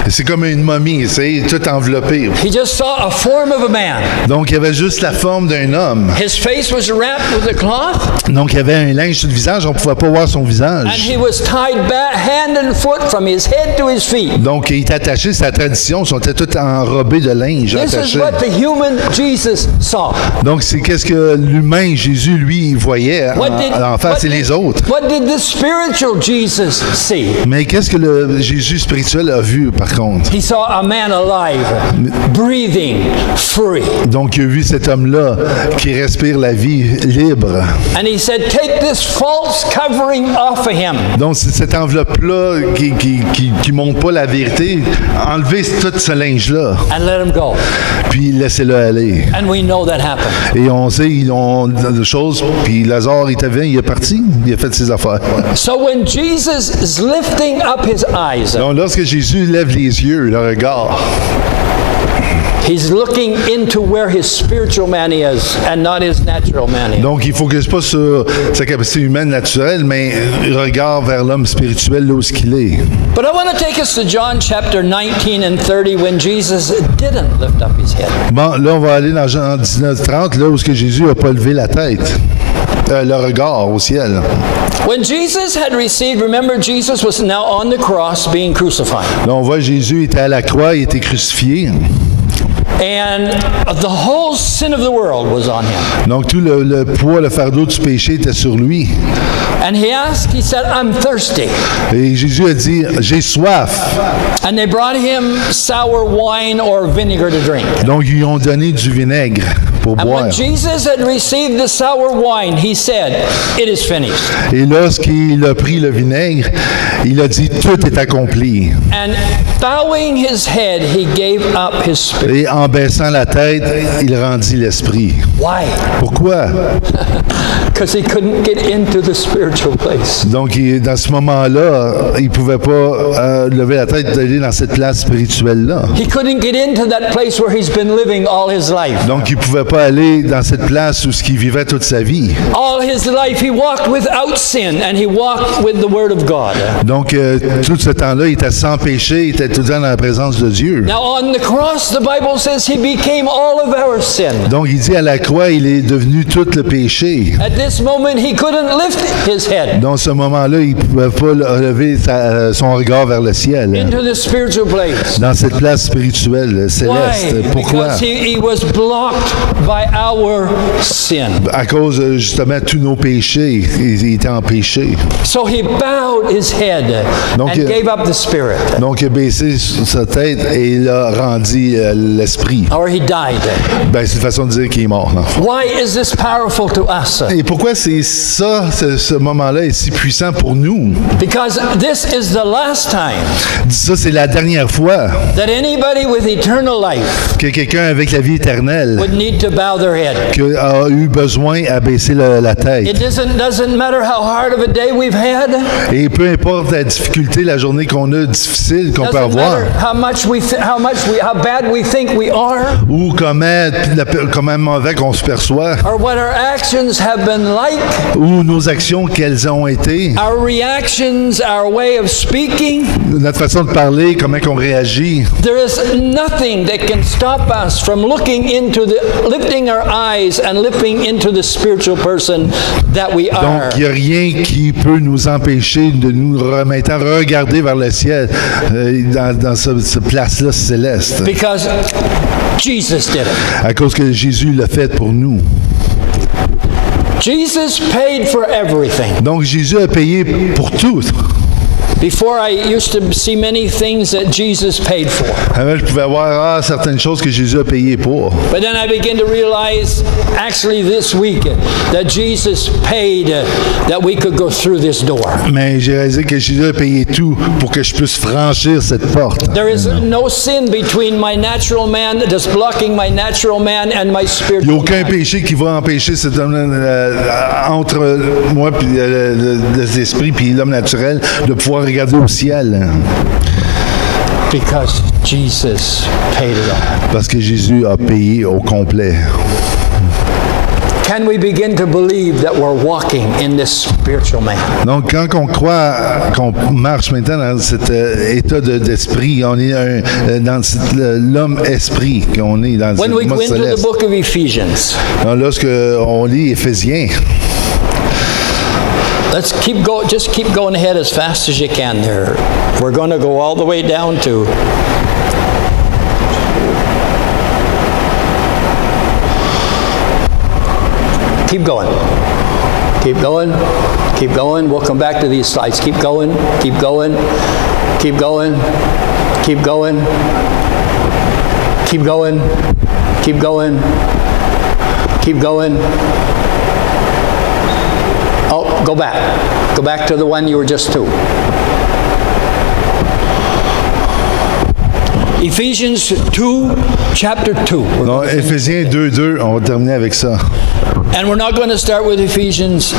C'est comme une momie, c'est tout enveloppé. He just saw a form of a man. Donc, il y avait juste la forme d'un homme. His face was wrapped with a cloth. Donc, il y avait un linge sur le visage, on ne pouvait pas voir son And visage. he was tied back hand and foot from his head to his feet. Donc, il était attaché, sa tradition, ils étaient tous enrobés de linge, This is attachés. what the human Jesus saw. Donc, c'est qu'est-ce que l'humain, Jésus, lui, voyait en face et les autres. What did the spiritual Jesus see? Mais qu'est-ce que le Jésus spirituel a vu, par contre? He saw a man alive, breathing, free. Donc, il a vu cet homme-là qui respire la vie libre. And he said, take this false covering off of him. Donc, c'est cette enveloppe-là qui montre pas la vérité. Enlevez tout ce linge-là. And let him go. Puis, laissez-le aller. And we know that happened. Et on sait, ils ont des choses. Puis, Lazare, il est parti. Il a fait ses affaires. So when Jesus is lifting up his eyes, Donc, lorsque Jésus lève les yeux, le regard, He's looking into where his spiritual man is and not his natural man is. Donc, il ne focus pas sur sa capacité humaine naturelle, mais il regarde vers l'homme spirituel là où il est. But I want to take us to John chapter 19 and 30 when Jesus didn't lift up his head. Bon, là, on va aller dans Jean 19-30, là où Jésus n'a pas levé la tête, le regard au ciel. When Jesus had received, remember Jesus was now on the cross being crucified. Là, on voit Jésus était à la croix, il était crucifié. And the whole sin of the world was on him. Donc, tout le poids, le fardeau du péché était sur lui. And he said, I'm thirsty. Et Jésus a dit, j'ai soif. And they brought him sour wine or vinegar to drink. Donc, ils lui ont donné du vinaigre pour boire. When Jesus had received the sour wine, he said, it is finished. Et lorsqu'il a pris le vinaigre, il a dit, tout est accompli. And bowing his head, he gave up his spirit. Et en baissant la tête, il rendit l'esprit. Why? Pourquoi? Because he couldn't get into the spiritual place. Donc, dans ce moment-là, il ne pouvait pas lever la tête d'aller dans cette place spirituelle-là. He couldn't get into that place where he's been living all his life. Donc, il ne pouvait pas aller dans cette place où il vivait toute sa vie. All his life he walked without sin and he walked with the Word of God. Donc, tout ce temps-là, il était sans péché, il était tout le temps dans la présence de Dieu. Now on the cross, the Bible says he became all of our sin. Donc, il dit à la croix, il est devenu tout le péché. At this moment, he couldn't lift his head. Dans ce moment-là, il ne pouvait pas lever son regard vers le ciel. Into the spiritual place. Dans cette place spirituelle, céleste. Why? Pourquoi? Because he was blocked by our sin. À cause, justement, de tous nos péchés. Il était en péché. So he bowed his head Donc, and gave up the spirit. Donc, il a baissé sa tête et il a rendu l'esprit. Or he died. Ben, c'est une façon de dire qu'il est mort. Non? Why is this powerful to us? Et pourquoi c'est ça, ce moment-là est si puissant pour nous? Because this is the last time Ça, c'est la dernière fois that anybody with eternal life que quelqu'un avec la vie éternelle would need to bow their head. a eu besoin à baisser la tête. It doesn't matter how hard of a day we've had. Et peu importe la difficulté, la journée qu'on a difficile, qu'on peut Doesn't avoir, matter how bad we think we are, ou comment mauvais qu'on se perçoit, or what our actions have been like, ou nos actions, quelles ont été, our reactions, our way of speaking. notre façon de parler, comment qu'on réagit. There is nothing that can stop us from lifting our eyes and lifting into the spiritual person that we are. Donc, il n'y a rien qui peut nous empêcher de nous remettre à regarder vers le ciel dans cette place-là céleste. Because Jesus did it. À cause que Jésus l'a fait pour nous. Jesus paid for everything. Donc, Jésus a payé pour tout. Before, I used to see many things that Jesus paid for. Avant, je pouvais voir certaines choses que Jésus a payé pour. But then I began to realize, actually this week, that Jesus paid that we could go through this door. Mais j'ai réalisé que Jésus a payé tout pour que je puisse franchir cette porte. There is no sin between my natural man that's blocking my natural man and my spiritual man. Il n'y a aucun péché qui va empêcher cet homme entre moi et l'esprit puis l'homme naturel de pouvoir regarder au ciel. Because Jesus paid it all. Parce que Jésus a payé au complet. Can we begin to believe that we're walking in this spiritual man? Donc, quand on croit qu'on marche maintenant dans cet état d'esprit, on est dans l'homme esprit, qu'on est dans When we le go mode into the céleste. book of Ephesians, Lorsque on lit Éphésiens, just keep going ahead as fast as you can there. We're going to go all the way down to keep going. Keep going. Keep going. We'll come back to these slides. Keep going. Keep going. Keep going. Keep going. Keep going. Keep going. Keep going. Oh, go back. Go back to the one you were just to. Ephesians 2, chapter 2. non, Éphésiens 2:2, on va terminer avec ça. And we're not going to start with Ephesians.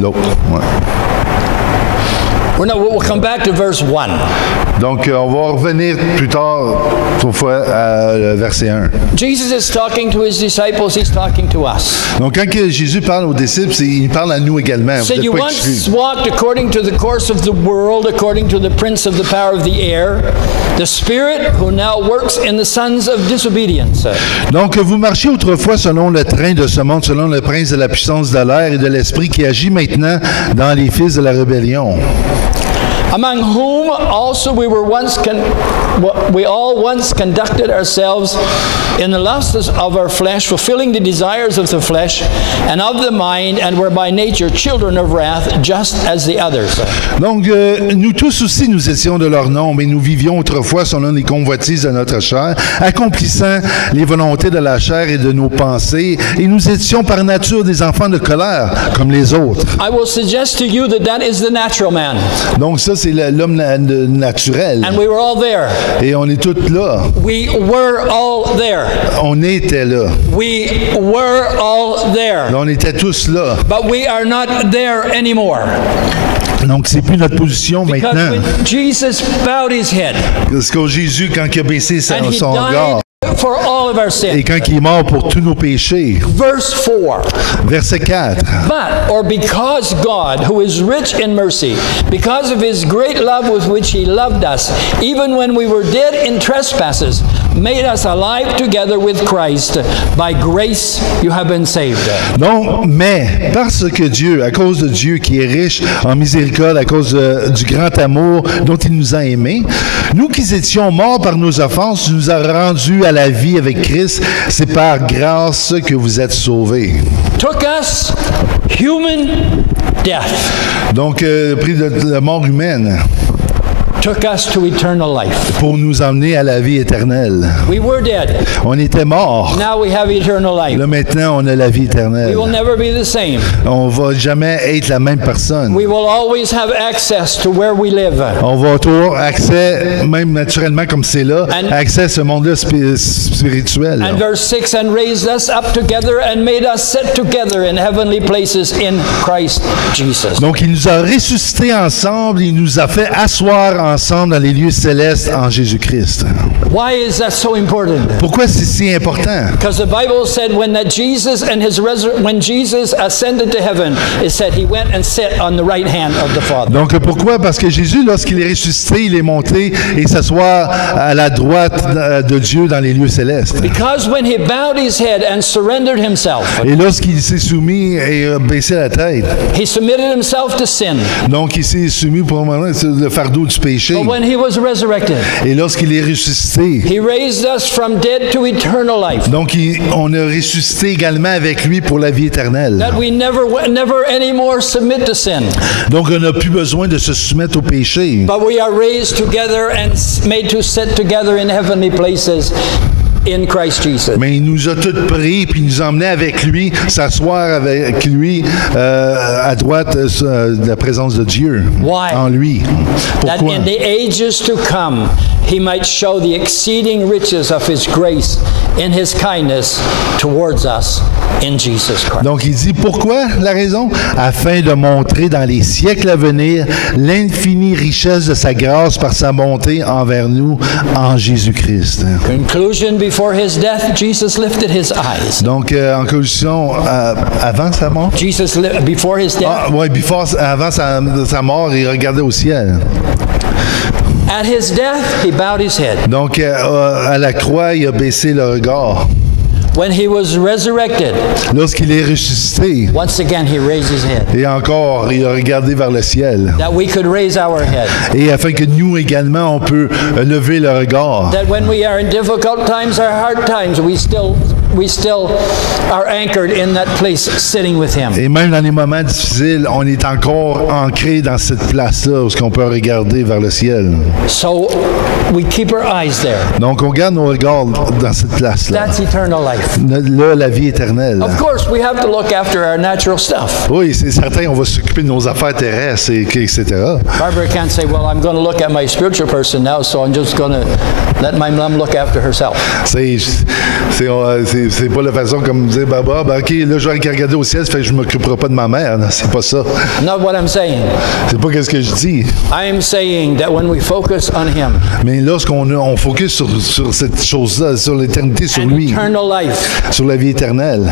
L'autre, ouais. We'll come back to verse 1. Donc, on va revenir plus tard, toutefois, à verset 1. Jesus is talking to his disciples, he's talking to us. Donc, quand Jésus parle aux disciples, il parle à nous également. He said, you once walked according to the course of the world, according to the prince of the power of the air, the spirit who now works in the sons of disobedience. Donc, vous marchiez autrefois selon le train de ce monde, selon le prince de la puissance de l'air et de l'esprit qui agit maintenant dans les fils de la rébellion. Among whom also we all once conducted ourselves in the lusts of our flesh, fulfilling the desires of the flesh and of the mind, and were by nature children of wrath, just as the others. Donc, nous tous aussi, nous étions de leur nombre, et nous vivions autrefois selon les convoitises de notre chair, accomplissant les volontés de la chair et de nos pensées, et nous étions par nature des enfants de colère, comme les autres. I will suggest to you that is the natural man. Donc ça, c'est l'homme naturel. And we were all there. Et on est tous là. We were all there. On était là. We were all there. On était tous là. But we are not there anymore. Donc, c'est plus notre position Because maintenant. when Jesus bowed his head, Parce que Jésus, quand il a baissé son died regard, for all of our sins. et quand il est mort pour tous nos péchés, Verse 4. verset 4. But, or because God, who is rich in mercy, because of his great love with which he loved us, even when we were dead in trespasses, made us alive together with Christ. By grace you have been saved. Donc, mais, parce que Dieu, à cause de Dieu qui est riche en miséricorde, à cause du grand amour dont il nous a aimés, nous qui étions morts par nos offenses, nous a rendus à la vie avec Christ. C'est par grâce que vous êtes sauvés. Took us human death. Donc, pris de la mort humaine Took us to eternal life. pour nous emmener à la vie éternelle. We were dead. On était morts. Now we have eternal life. Là, maintenant, on a la vie We éternelle. will never be the same. On va jamais être la même personne. We will always have access to where we live. On va toujours accès, même naturellement comme c'est là, And- accès à ce monde-là spirituel. And verse 6, and raised us up together and made us sit together in heavenly places in Christ Jesus. Donc, il nous a ressuscités ensemble, il nous a fait asseoir ensemble dans les lieux célestes en Jésus-Christ. Why is that so important? Pourquoi c'est si important? Because the Bible said when Jesus ascended to heaven, it said he went and sat on the right hand of the Father. Donc, pourquoi? Parce que Jésus, lorsqu'il est ressuscité, il est monté et s'assoit à la droite de Dieu dans les lieux célestes. Because when he bowed his head and surrendered himself, Et lorsqu'il s'est soumis et a baissé la tête, he submitted himself to sin. donc il s'est soumis pour le moment sur le fardeau du péché. But when he was resurrected, Et lorsqu'il est ressuscité, he raised us from dead to eternal life. donc on a ressuscité également avec lui pour la vie éternelle. That we never anymore submit to sin. Donc on n'a plus besoin de se soumettre au péché. But we are raised together and made to sit together in heavenly places in Christ Jesus. Mais il nous a tous pris puis il nous a emmenés avec lui, s'asseoir avec lui à droite de la présence de Dieu. Why? En lui. That Pourquoi? in the ages to come he might show the exceeding riches of his grace in his kindness towards us in Jesus Christ. Donc il dit pourquoi? La raison? Afin de montrer dans les siècles à venir l'infinie richesse de sa grâce par sa bonté envers nous en Jésus-Christ. Conclusion, before his death, Jesus lifted his eyes. Donc en conclusion, avant sa mort? Before his death, Ah, oui, avant sa mort, il regardait au ciel. at his death, he bowed his head. Donc, à la croix, il a baissé le regard. When he was resurrected, Lorsqu'il est ressuscité, once again he raised his head. et encore, il a regardé vers le ciel. That we could raise our head. Et afin que nous également, on peut lever le regard. That when we are in difficult times or hard times, we still are anchored in that place sitting with him. Et même dans les moments difficiles, on est encore ancré dans cette place-là où on peut regarder vers le ciel. So we keep our eyes there. Donc, on garde nos regards dans cette place-là. That's eternal life. Là, la vie éternelle. Of course, we have to look after our natural stuff. Oui, c'est certain, on va s'occuper de nos affaires terrestres, etc. Barbara can't say, well, I'm going to look at my spiritual person now, so I'm just going to let my mom look after herself. C'est c'est pas la façon comme dire, OK, là, je vais regarder au ciel, ça fait que je ne m'occuperai pas de ma mère. C'est pas ça. Not what I'm saying. C'est pas ce que je dis. I'm saying that when we focus on Him, mais lorsqu'on focus sur cette chose-là, sur l'éternité, sur lui, eternal life, sur la vie éternelle.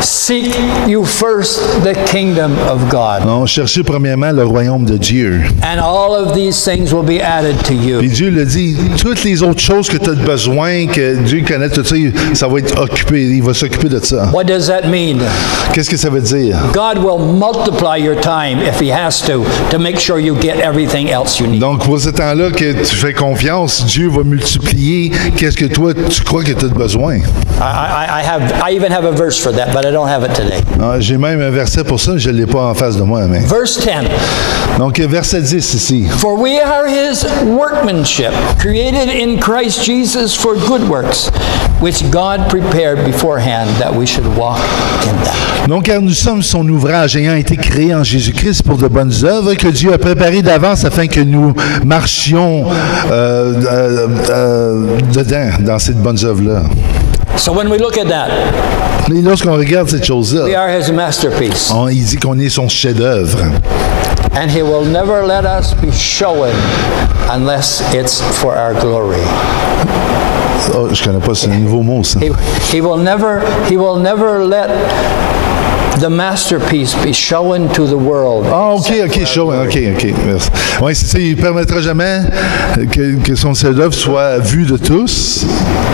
Seek you first the kingdom of God. Non, cherchez premièrement le royaume de Dieu. And all of these things will be added to you. Et Dieu le dit, toutes les autres choses que tu as besoin, que Dieu connaît, tout ça, ça va être occupé. Il va s'occuper de ça. What does that mean? Qu'est-ce que ça veut dire? God will multiply your time if He has to make sure you get everything else you need. Donc, pour ce temps-là que tu fais confiance, Dieu va multiplier qu'est-ce que toi, tu crois que tu as besoin. I even have a verse for that, but I don't have it today. J'ai même un verset pour ça, je ne l'ai pas en face de moi. Mais... Verse 10. Donc, verset 10 ici. For we are His workmanship, created in Christ Jesus for good works, which God prepared beforehand that we should walk in them. Donc, car nous sommes son ouvrage, ayant été créé en Jésus-Christ pour de bonnes œuvres que Dieu a préparées d'avance afin que nous marchions dedans, dans ces bonnes œuvres-là. So when we look at that, et lorsqu'on regarde cette chose-là, we are His masterpiece. Il dit qu'on est son chef-d'œuvre. And He will never let us be showing unless it's for our glory. Oh, je connais pas ce nouveau mot, ça. He will never let the masterpiece be shown to the world. OK, show, OK, merci. Oui, c'est ça, il ne permettra jamais que son chef-d'œuvre soit vu de tous.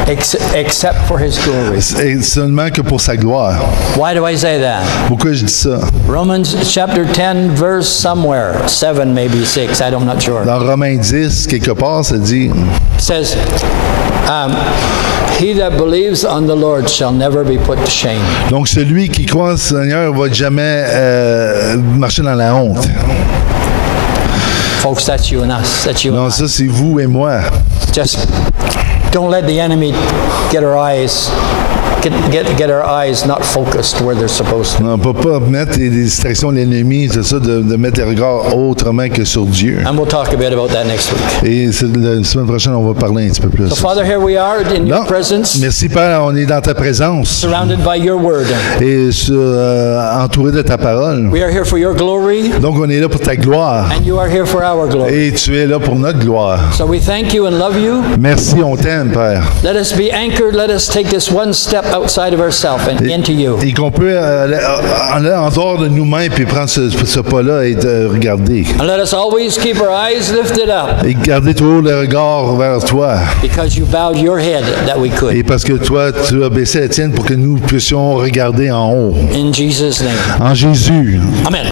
Except for His glory. Et seulement que pour sa gloire. Why do I say that? Pourquoi je dis ça? Romans chapter 10, verse somewhere, 7 maybe 6, I'm not sure. Dans Romains 10, quelque part, ça dit... says, He that believes on the Lord shall never be put to shame. Donc, celui qui croit au Seigneur va jamais marcher dans la honte. Folks, that's you and us. That's you. Non, ça, c'est vous et moi. Just don't let the enemy get our eyes not focused where they're supposed to. Non, on ne peut pas mettre des distractions de l'ennemi, c'est ça, de mettre les regards autrement que sur Dieu. And we'll talk a bit about that next week. Et la semaine prochaine, on va parler un petit peu plus. So, Father, here we are in your presence. Merci, Père, on est dans ta présence. Surrounded by your word. Et entouré de ta parole. We are here for your glory. Donc, on est là pour ta gloire. And you are here for our glory. Et tu es là pour notre gloire. So we thank you and love you. Merci, on t'aime, Père. Let us be anchored. Let us take this one step outside of ourselves and into you. Et qu'on peut aller en dehors de nous-mêmes puis prendre ce pas-là et regarder. And let us always keep our eyes lifted up. Et garder toujours le regard vers toi. Because you bowed your head that we could. Et parce que toi, tu as baissé la tienne pour que nous puissions regarder en haut. In Jesus' name. En Jésus. Amen.